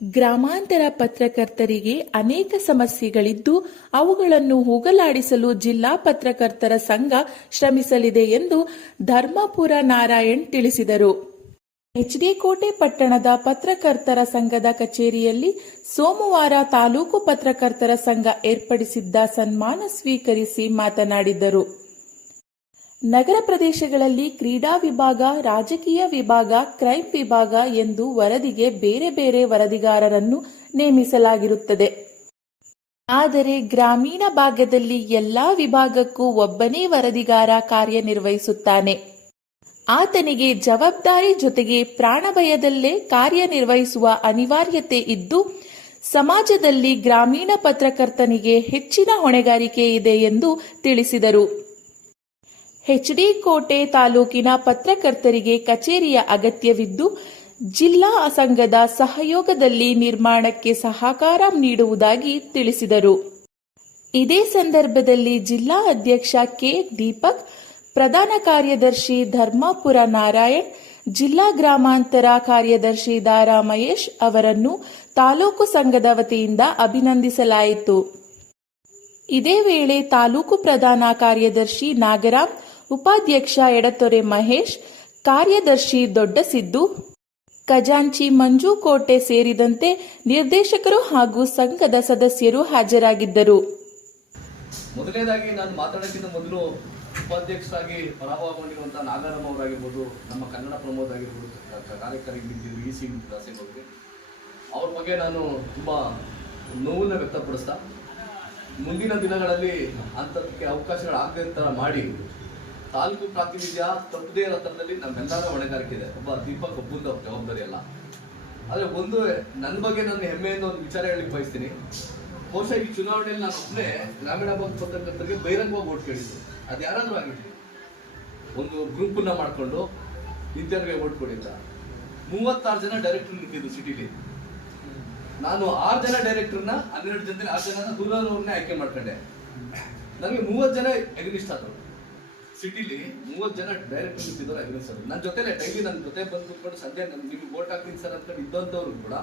ಗ್ರಾಮಾಂತರ ಪತ್ರಕರ್ತರಿಗೆ ಅನೇಕ ಸಮಸ್ಯೆಗಳಿದ್ದು ಅವುಗಳನ್ನು ಹೋಗಲಾಡಿಸಲು ಜಿಲ್ಲಾ ಪತ್ರಕರ್ತರ ಸಂಘ ಶ್ರಮಿಸಲಿದೆ ಎಂದು ಧರ್ಮಪುರ ನಾರಾಯಣ್ ತಿಳಿಸಿದರು. ಎಚ್ಡಿಕೋಟೆ ಪಟ್ಟಣದ ಪತ್ರಕರ್ತರ ಸಂಘದ ಕಚೇರಿಯಲ್ಲಿ ಸೋಮವಾರ ತಾಲೂಕು ಪತ್ರಕರ್ತರ ಸಂಘ ಏರ್ಪಡಿಸಿದ್ದ ಸನ್ಮಾನ ಸ್ವೀಕರಿಸಿ ಮಾತನಾಡಿದರು. ನಗರ ಪ್ರದೇಶಗಳಲ್ಲಿ ಕ್ರೀಡಾ ವಿಭಾಗ, ರಾಜಕೀಯ ವಿಭಾಗ, ಕ್ರೈಂ ವಿಭಾಗ ಎಂದು ವರದಿಗೆ ಬೇರೆ ಬೇರೆ ವರದಿಗಾರರನ್ನು ನೇಮಿಸಲಾಗಿರುತ್ತದೆ. ಆದರೆ ಗ್ರಾಮೀಣ ಭಾಗದಲ್ಲಿ ಎಲ್ಲಾ ವಿಭಾಗಕ್ಕೂ ಒಬ್ಬನೇ ವರದಿಗಾರ ಕಾರ್ಯನಿರ್ವಹಿಸುತ್ತಾನೆ. ಆತನಿಗೆ ಜವಾಬ್ದಾರಿ ಜೊತೆಗೆ ಪ್ರಾಣಭಯದಲ್ಲೇ ಕಾರ್ಯನಿರ್ವಹಿಸುವ ಅನಿವಾರ್ಯತೆ ಇದ್ದು, ಸಮಾಜದಲ್ಲಿ ಗ್ರಾಮೀಣ ಪತ್ರಕರ್ತನಿಗೆ ಹೆಚ್ಚಿನ ಹೊಣೆಗಾರಿಕೆ ಇದೆ ಎಂದು ತಿಳಿಸಿದರು. ಎಚ್ಡಿ ಕೋಟೆ ತಾಲೂಕಿನ ಪತ್ರಕರ್ತರಿಗೆ ಕಚೇರಿಯ ಅಗತ್ಯವಿದ್ದು, ಜಿಲ್ಲಾ ಸಂಘದ ಸಹಯೋಗದಲ್ಲಿ ನಿರ್ಮಾಣಕ್ಕೆ ಸಹಕಾರ ನೀಡುವುದಾಗಿ ತಿಳಿಸಿದರು. ಇದೇ ಸಂದರ್ಭದಲ್ಲಿ ಜಿಲ್ಲಾ ಅಧ್ಯಕ್ಷ ಕೆ. ದೀಪಕ್, ಪ್ರಧಾನ ಕಾರ್ಯದರ್ಶಿ ಧರ್ಮಪುರ ನಾರಾಯಣ್, ಜಿಲ್ಲಾ ಗ್ರಾಮಾಂತರ ಕಾರ್ಯದರ್ಶಿ ದಾರಾ ಮಹೇಶ್ ಅವರನ್ನು ತಾಲೂಕು ಸಂಘದ ವತಿಯಿಂದ ಅಭಿನಂದಿಸಲಾಯಿತು. ಇದೇ ವೇಳೆ ತಾಲೂಕು ಪ್ರಧಾನ ಕಾರ್ಯದರ್ಶಿ ನಾಗರಾಮ್ ಉಪಾಧ್ಯಕ್ಷ ಎಡತೊರೆ ಮಹೇಶ್, ಕಾರ್ಯದರ್ಶಿ ದೊಡ್ಡ ಸಿದ್ದು, ಖಜಾಂಚಿ ಮಂಜು ಕೋಟೆ ಸೇರಿದಂತೆ ನಿರ್ದೇಶಕರು ಹಾಗೂ ಸಂಘದ ಸದಸ್ಯರು ಹಾಜರಾಗಿದ್ದರು. ಮೊದಲನೇದಾಗಿ ನಾನು ಮಾತಾಡೋಕ್ಕಿಂತ ಮೊದಲು ಉಪಾಧ್ಯಕ್ಷರಾಗಿ ಪರಾಭವಗೊಂಡಿರುವಂತಹ ನಾಗಾರಾಮ್ ಅವರಾಗಿರ್ಬೋದು, ನಮ್ಮ ಕನ್ನಡ ಪ್ರಮೋದ್ ಆಗಿರ್ಬೋದು ಕಾರ್ಯಕಾರಿ ಇ ಸಿ ಅವರಿಗೆ. ಅವ್ರ ಬಗ್ಗೆ ನಾನು ತುಂಬ ನೋವನ್ನು ವ್ಯಕ್ತಪಡಿಸ್ತಾ, ಮುಂದಿನ ದಿನಗಳಲ್ಲಿ ಅಂಥದಕ್ಕೆ ಅವಕಾಶಗಳಾಗದೇ ಥರ ಮಾಡಿ ತಾಲೂಕು ಪ್ರಾತಿನಿಧ್ಯ ತಪ್ಪದೇ ಇರೋ ಥರದಲ್ಲಿ ನಮ್ಮೆಲ್ಲರ ಹೊಣೆಗಾರಿಕೆ ಇದೆ. ಒಬ್ಬ ದೀಪಕ್, ಒಬ್ಬಂದ ಜವಾಬ್ದಾರಿ ಅಲ್ಲ. ಆದರೆ ಒಂದು ನನ್ನ ಬಗ್ಗೆ ನನ್ನ ಹೆಮ್ಮೆಯಿಂದ ಒಂದು ವಿಚಾರ ಹೇಳಿಕ್ ಬಯಸ್ತೀನಿ. ಬಹುಶಃ ಈ ಚುನಾವಣೆಯಲ್ಲಿ ನಾನು ಒಬ್ಬನೇ ಗ್ರಾಮೀಣ ಭಾಗದ ಪತ್ರಕರ್ತರಿಗೆ ಬಹಿರಂಗವಾಗಿ ಓಟ್ ಕೇಳಿದ್ದು. ಅದು ಯಾರಾದರೂ ಆಗಿರ್ಲಿ. ಒಂದು ಗ್ರೂಪನ್ನ ಮಾಡ್ಕೊಂಡು ಇಂಥವ್ರಿಗೆ ಓಟ್ ಕೊಡಿ ಅಂತ. ಮೂವತ್ತಾರು ಜನ ಡೈರೆಕ್ಟರ್ ನಿಂತಿದ್ದು ಸಿಟಿಲಿ ನಾನು ಆರು ಜನ ಡೈರೆಕ್ಟರ್ನ ಹನ್ನೆರಡು ಜನ ಆರು ಜನ ದೂರವ್ರನ್ನೇ ಆಯ್ಕೆ ಮಾಡ್ಕೊಂಡೆ. ನನಗೆ ಮೂವತ್ತು ಜನ ಎಗ್ನಿಸ್ಟ್ ಆದ್ರು ಸಿಟಿಲಿ ಮೂವತ್ತು ಜನ ಡೈರೆಕ್ಟ್ ಇದ್ದಾರೆ ಎಗ್ನಿಸ್ಟ್ ಆದ್ರು ನನ್ನ ಜೊತೆಲೆ ಡೈಲಿ ನನ್ನ ಜೊತೆ ಬಂದು ಸಂಜೆ ನಿಮ್ಗೆ ಓಟ್ ಹಾಕ್ತೀನಿ ಸರ್ ಅಂತ ಇದ್ದಂಥವ್ರು ಕೂಡ